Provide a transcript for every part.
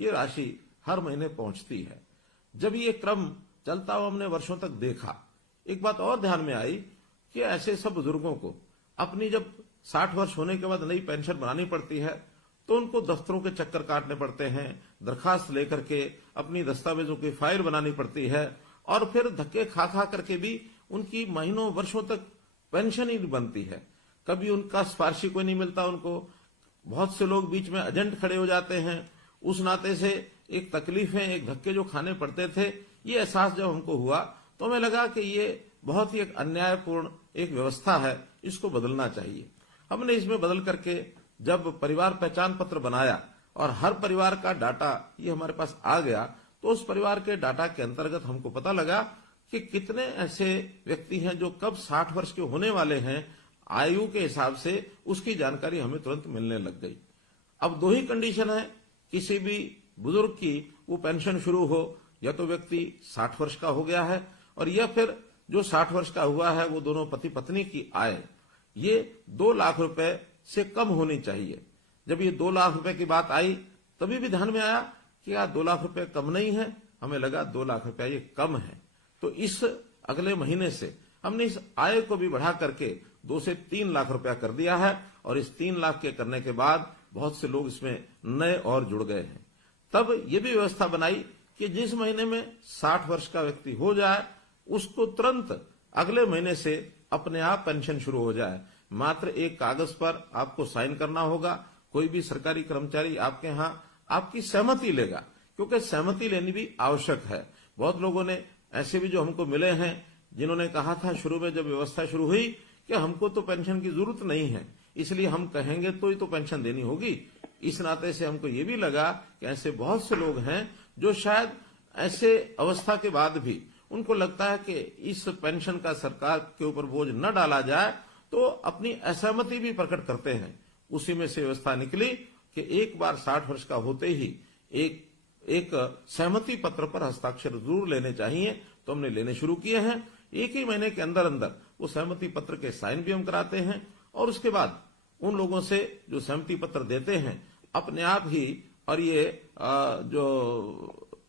ये राशि हर महीने पहुंचती है। जब ये क्रम चलता हुआ हमने वर्षों तक देखा, एक बात और ध्यान में आई कि ऐसे सब बुजुर्गों को अपनी जब 60 वर्ष होने के बाद नई पेंशन बनानी पड़ती है तो उनको दफ्तरों के चक्कर काटने पड़ते हैं, दरखास्त लेकर के अपनी दस्तावेजों की फाइल बनानी पड़ती है और फिर धक्के खा खा करके भी उनकी महीनों वर्षों तक पेंशन ही नहीं बनती है। कभी उनका सिफारिशी कोई नहीं मिलता उनको, बहुत से लोग बीच में एजेंट खड़े हो जाते हैं। उस नाते से एक तकलीफें, एक धक्के जो खाने पड़ते थे, ये एहसास जब हमको हुआ तो हमें लगा कि ये बहुत ही एक अन्यायपूर्ण एक व्यवस्था है, इसको बदलना चाहिए। हमने इसमें बदल करके जब परिवार पहचान पत्र बनाया और हर परिवार का डाटा ये हमारे पास आ गया, तो उस परिवार के डाटा के अंतर्गत हमको पता लगा कि कितने ऐसे व्यक्ति हैं जो कब 60 वर्ष के होने वाले हैं, आयु के हिसाब से उसकी जानकारी हमें तुरंत मिलने लग गई। अब दो ही कंडीशन है किसी भी बुजुर्ग की वो पेंशन शुरू हो, या तो व्यक्ति 60 वर्ष का हो गया है और या फिर जो 60 वर्ष का हुआ है वो दोनों पति पत्नी की आय ये 2 लाख रुपए से कम होनी चाहिए। जब ये 2 लाख रुपए की बात आई तभी भी ध्यान में आया कि यार 2 लाख रुपए कम नहीं है, हमें लगा 2 लाख रुपया ये कम है। तो इस अगले महीने से हमने इस आय को भी बढ़ा करके 2 से 3 लाख रुपया कर दिया है और इस 3 लाख के करने के बाद बहुत से लोग इसमें नए और जुड़ गए हैं। तब ये भी व्यवस्था बनाई कि जिस महीने में 60 वर्ष का व्यक्ति हो जाए उसको तुरंत अगले महीने से अपने आप पेंशन शुरू हो जाए। मात्र एक कागज पर आपको साइन करना होगा, कोई भी सरकारी कर्मचारी आपके यहाँ आपकी सहमति लेगा, क्योंकि सहमति लेनी भी आवश्यक है। बहुत लोगों ने ऐसे भी जो हमको मिले हैं जिन्होंने कहा था शुरू में जब व्यवस्था शुरू हुई कि हमको तो पेंशन की जरूरत नहीं है, इसलिए हम कहेंगे तो ही तो पेंशन देनी होगी। इस नाते से हमको ये भी लगा कि ऐसे बहुत से लोग हैं जो शायद ऐसे अवस्था के बाद भी उनको लगता है कि इस पेंशन का सरकार के ऊपर बोझ न डाला जाए, तो अपनी असहमति भी प्रकट करते हैं। उसी में से व्यवस्था निकली कि एक बार 60 वर्ष का होते ही एक सहमति पत्र पर हस्ताक्षर जरूर लेने चाहिए। तो हमने लेने शुरू किए हैं। एक ही महीने के अंदर अंदर वो सहमति पत्र के साइन भी हम कराते हैं और उसके बाद उन लोगों से जो सहमति पत्र देते हैं अपने आप ही और ये जो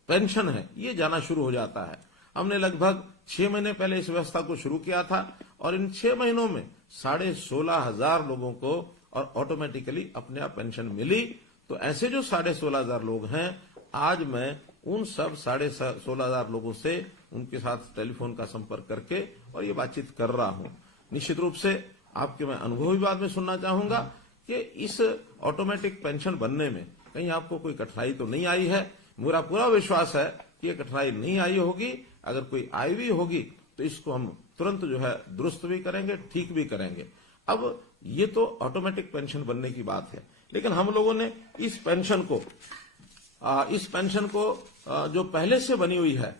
पेंशन है ये जाना शुरू हो जाता है। हमने लगभग 6 महीने पहले इस व्यवस्था को शुरू किया था और इन 6 महीनों में 16,500 लोगों को और ऑटोमेटिकली अपने आप पेंशन मिली। तो ऐसे जो 16,500 लोग हैं, आज मैं उन सब 16,500 लोगों से उनके साथ टेलीफोन का संपर्क करके और ये बातचीत कर रहा हूं। निश्चित रूप से आपके मैं अनुभव भी बाद में सुनना चाहूंगा कि इस ऑटोमेटिक पेंशन बनने में कहीं आपको कोई कठिनाई तो नहीं आई है। मेरा पूरा विश्वास है कि ये कठिनाई नहीं आई होगी। अगर कोई आई भी होगी तो इसको हम तुरंत जो है दुरुस्त भी करेंगे, ठीक भी करेंगे। अब ये तो ऑटोमेटिक पेंशन बनने की बात है, लेकिन हम लोगों ने इस पेंशन को जो पहले से बनी हुई है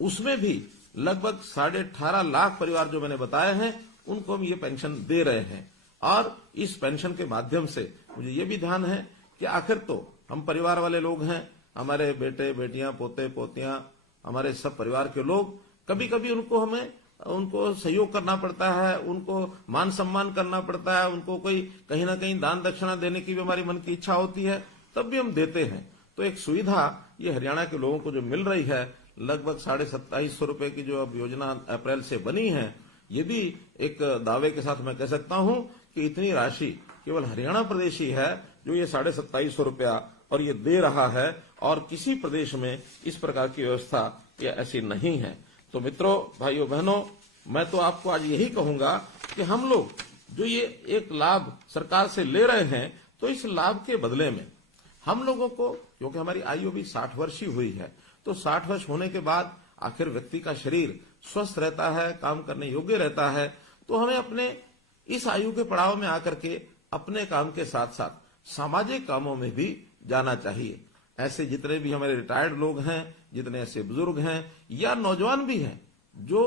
उसमें भी लगभग 18.5 लाख परिवार जो मैंने बताए हैं उनको हम ये पेंशन दे रहे हैं। और इस पेंशन के माध्यम से मुझे ये भी ध्यान है कि आखिर तो हम परिवार वाले लोग हैं, हमारे बेटे बेटियां पोते पोतियां हमारे सब परिवार के लोग, कभी कभी उनको सहयोग करना पड़ता है, उनको मान सम्मान करना पड़ता है, उनको कोई कहीं ना कहीं दान दक्षिणा देने की भी हमारी मन की इच्छा होती है, तब भी हम देते हैं। तो एक सुविधा ये हरियाणा के लोगों को जो मिल रही है, लगभग 2750 रुपए की जो अब योजना अप्रैल से बनी है, ये भी एक दावे के साथ मैं कह सकता हूं कि इतनी राशि केवल हरियाणा प्रदेश ही है जो ये 2750 रुपया और ये दे रहा है, और किसी प्रदेश में इस प्रकार की व्यवस्था ये ऐसी नहीं है। तो मित्रों, भाइयों बहनों, मैं तो आपको आज यही कहूंगा कि हम लोग जो ये एक लाभ सरकार से ले रहे हैं, तो इस लाभ के बदले में हम लोगों को, क्योंकि हमारी आयु भी 60 वर्ष ही हुई है, तो 60 वर्ष होने के बाद आखिर व्यक्ति का शरीर स्वस्थ रहता है, काम करने योग्य रहता है, तो हमें अपने इस आयु के पड़ाव में आकर के अपने काम के साथ साथ सामाजिक कामों में भी जाना चाहिए। ऐसे जितने भी हमारे रिटायर्ड लोग हैं, जितने ऐसे बुजुर्ग हैं या नौजवान भी हैं जो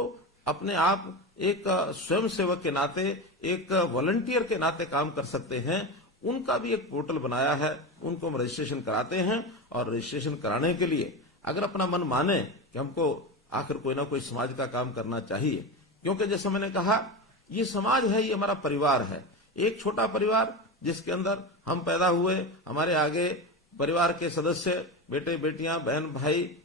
अपने आप एक स्वयं सेवक के नाते, एक वॉलंटियर के नाते काम कर सकते हैं, उनका भी एक पोर्टल बनाया है। उनको हम रजिस्ट्रेशन कराते हैं और रजिस्ट्रेशन कराने के लिए अगर अपना मन माने कि हमको आखिर कोई ना कोई समाज का काम करना चाहिए, क्योंकि जैसे मैंने कहा ये समाज है, ये हमारा परिवार है, एक छोटा परिवार जिसके अंदर हम पैदा हुए, हमारे आगे परिवार के सदस्य बेटे बेटियां, बहन भाई,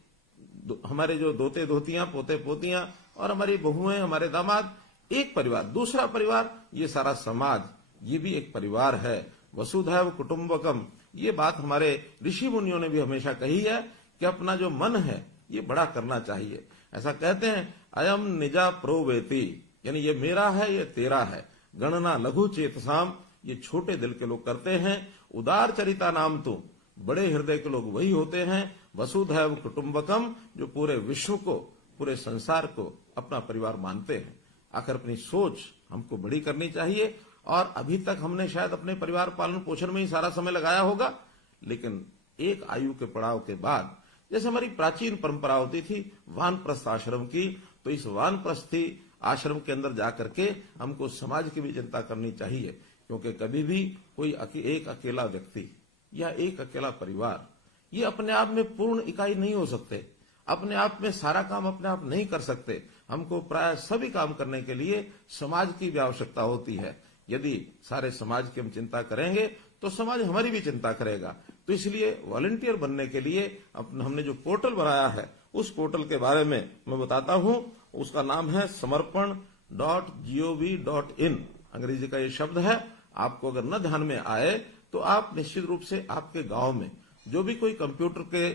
हमारे जो दोते धोतियां, पोते पोतियां और हमारी बहुएं, हमारे दामाद, एक परिवार। दूसरा परिवार ये सारा समाज, ये भी एक परिवार है। वसुधैव कुटुंबकम, ये बात हमारे ऋषि मुनियों ने भी हमेशा कही है कि अपना जो मन है ये बड़ा करना चाहिए। ऐसा कहते हैं, अयम निजा प्रोवेति, यानी ये मेरा है, ये तेरा है। गणना लघु चेतसाम, ये छोटे दिल के लोग करते हैं। उदार चरिता नाम तो, बड़े हृदय के लोग वही होते हैं। वसुधैव कुटुंबकम, जो पूरे विश्व को, पूरे संसार को अपना परिवार मानते हैं। आखिर अपनी सोच हमको बड़ी करनी चाहिए। और अभी तक हमने शायद अपने परिवार पालन पोषण में ही सारा समय लगाया होगा, लेकिन एक आयु के पड़ाव के बाद, जैसे हमारी प्राचीन परंपरा होती थी वानप्रस्थ आश्रम की, तो इस वानप्रस्थी आश्रम के अंदर जाकर के हमको समाज की भी चिंता करनी चाहिए। क्योंकि कभी भी कोई एक अकेला व्यक्ति या एक अकेला परिवार ये अपने आप में पूर्ण इकाई नहीं हो सकते। अपने आप में सारा काम अपने आप नहीं कर सकते। हमको प्राय सभी काम करने के लिए समाज की भी आवश्यकता होती है। यदि सारे समाज की हम चिंता करेंगे तो समाज हमारी भी चिंता करेगा। तो इसलिए वॉलंटियर बनने के लिए हमने जो पोर्टल बनाया है, उस पोर्टल के बारे में मैं बताता हूं। उसका नाम है samarpan.gov.in। अंग्रेजी का ये शब्द है। आपको अगर न ध्यान में आए तो आप निश्चित रूप से आपके गांव में जो भी कोई कंप्यूटर के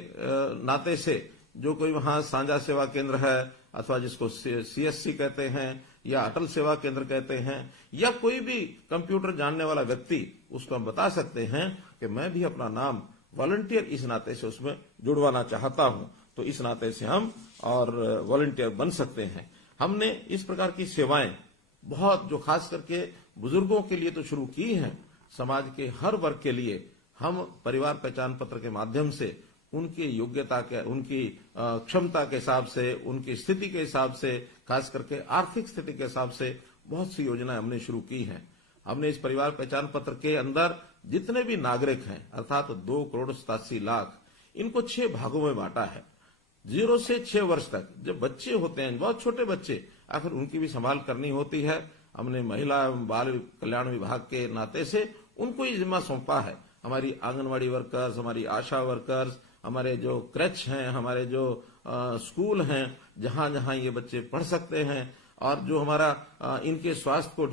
नाते से जो कोई वहां साझा सेवा केंद्र है, अथवा जिसको सीएससी कहते हैं या अटल सेवा केंद्र कहते हैं, या कोई भी कंप्यूटर जानने वाला व्यक्ति, उसको हम बता सकते हैं कि मैं भी अपना नाम वॉलंटियर इस नाते से उसमें जुड़वाना चाहता हूं। तो इस नाते से हम और वॉलंटियर बन सकते हैं। हमने इस प्रकार की सेवाएं बहुत, जो खास करके बुजुर्गों के लिए तो शुरू की हैं, समाज के हर वर्ग के लिए हम परिवार पहचान पत्र के माध्यम से उनकी योग्यता के, उनकी क्षमता के हिसाब से, उनकी स्थिति के हिसाब से, खास करके आर्थिक स्थिति के हिसाब से बहुत सी योजनाएं हमने शुरू की हैं। हमने इस परिवार पहचान पत्र के अंदर जितने भी नागरिक हैं, अर्थात 2,87,00,000, इनको 6 भागों में बांटा है। 0 से 6 वर्ष तक जब बच्चे होते हैं, बहुत छोटे बच्चे, आखिर उनकी भी संभाल करनी होती है। हमने महिला एवं बाल कल्याण विभाग के नाते से उनको ही जिम्मा सौंपा है। हमारी आंगनवाड़ी वर्कर्स, हमारी आशा वर्कर्स, हमारे जो क्रच हैं, हमारे जो स्कूल हैं, जहां जहां ये बच्चे पढ़ सकते हैं, और जो हमारा इनके स्वास्थ्य को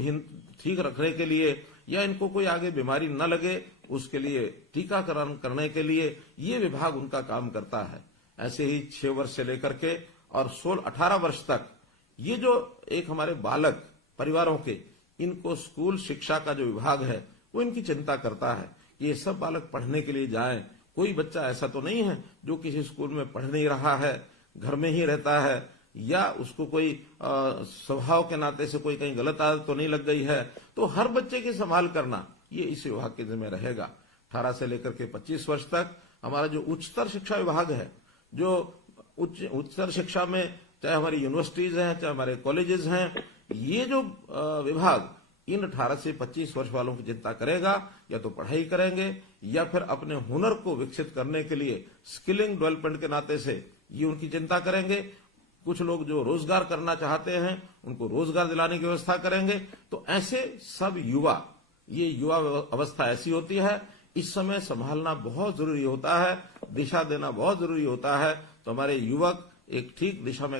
ठीक रखने के लिए या इनको कोई आगे बीमारी न लगे उसके लिए टीकाकरण करने के लिए ये विभाग उनका काम करता है। ऐसे ही 6 वर्ष से लेकर के और 16-18 वर्ष तक ये जो एक हमारे बालक परिवारों के, इनको स्कूल शिक्षा का जो विभाग है वो इनकी चिंता करता है कि ये सब बालक पढ़ने के लिए जाएं। कोई बच्चा ऐसा तो नहीं है जो किसी स्कूल में पढ़ नहीं रहा है, घर में ही रहता है, या उसको कोई स्वभाव के नाते से कोई कहीं गलत आदत तो नहीं लग गई है। तो हर बच्चे की संभाल करना ये इस विभाग के जिम्मे रहेगा। 18 से लेकर के 25 वर्ष तक हमारा जो उच्चतर शिक्षा विभाग है, जो उच्चतर शिक्षा में चाहे हमारी यूनिवर्सिटीज हैं, चाहे हमारे कॉलेजेस हैं, ये जो विभाग इन 18 से 25 वर्ष वालों की चिंता करेगा। या तो पढ़ाई करेंगे या फिर अपने हुनर को विकसित करने के लिए स्किलिंग डेवलपमेंट के नाते से ये उनकी चिंता करेंगे। कुछ लोग जो रोजगार करना चाहते हैं उनको रोजगार दिलाने की व्यवस्था करेंगे। तो ऐसे सब युवा, ये युवा अवस्था ऐसी होती है, इस समय संभालना बहुत जरूरी होता है, दिशा देना बहुत जरूरी होता है। तो हमारे युवक एक ठीक दिशा में